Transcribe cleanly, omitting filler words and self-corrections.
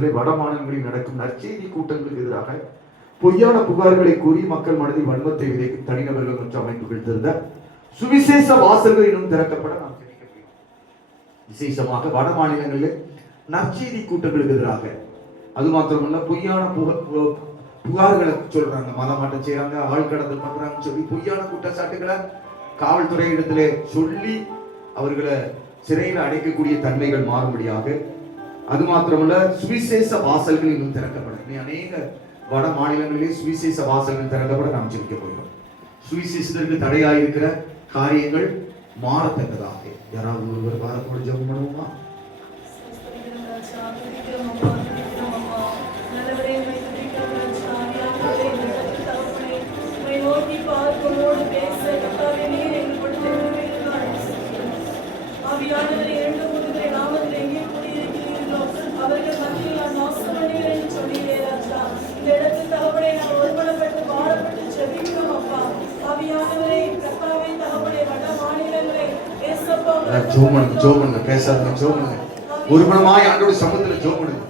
தேசத்திலே வட மாநிலங்களில் நடக்கும் நற்செய்தி கூட்டங்களுக்கு எதிராக பொய்யான புகார்களை கூறி மக்கள் மனதில் வன்மத்தை விதைக்கும் தனிநபர்கள் மற்றும் அமைப்புகள் திருந்த சுவிசேஷ வாசல்கள் இன்னும் திறக்கப்பட நாம் தெரிவிக்கிறோம். விசேஷமாக வட மாநிலங்களில் நற்செய்தி கூட்டங்களுக்கு எதிராக, அது மாத்திரமல்ல பொய்யான புகார்களை சொல்றாங்க, மதமாட்டம் செய்யறாங்க, ஆள் கடத்தல் பண்றாங்கன்னு சொல்லி பொய்யான குற்றச்சாட்டுகளை காவல்துறை இடத்துல சொல்லி அவர்களை சிறையில் அடைக்கக்கூடிய தன்மைகள் மாறும்படியாக, அது மாத்திரமல்ல சுவிசேஷ வாசல்கள் இன்னும் திறக்கப்படும். அநேக வட மாநிலங்களிலே சுவிசேஷ வாசல்கள் திறக்கப்பட நாம் ஜெபிக்க போகிறோம். சுவிசேஷத்திற்கு தடையாயிருக்கிற காரியங்கள் மாறத்தக்கதாக யாராவது ஒருவர் வாரத்தோடு ஜெபம் பண்ணுவோமா? ஜோமனுங்க பேசாதுங்க, ஜோமனுங்க ஒரு மனமாய் ஆண்டோட சமூகத்துல ஜோமனுங்க.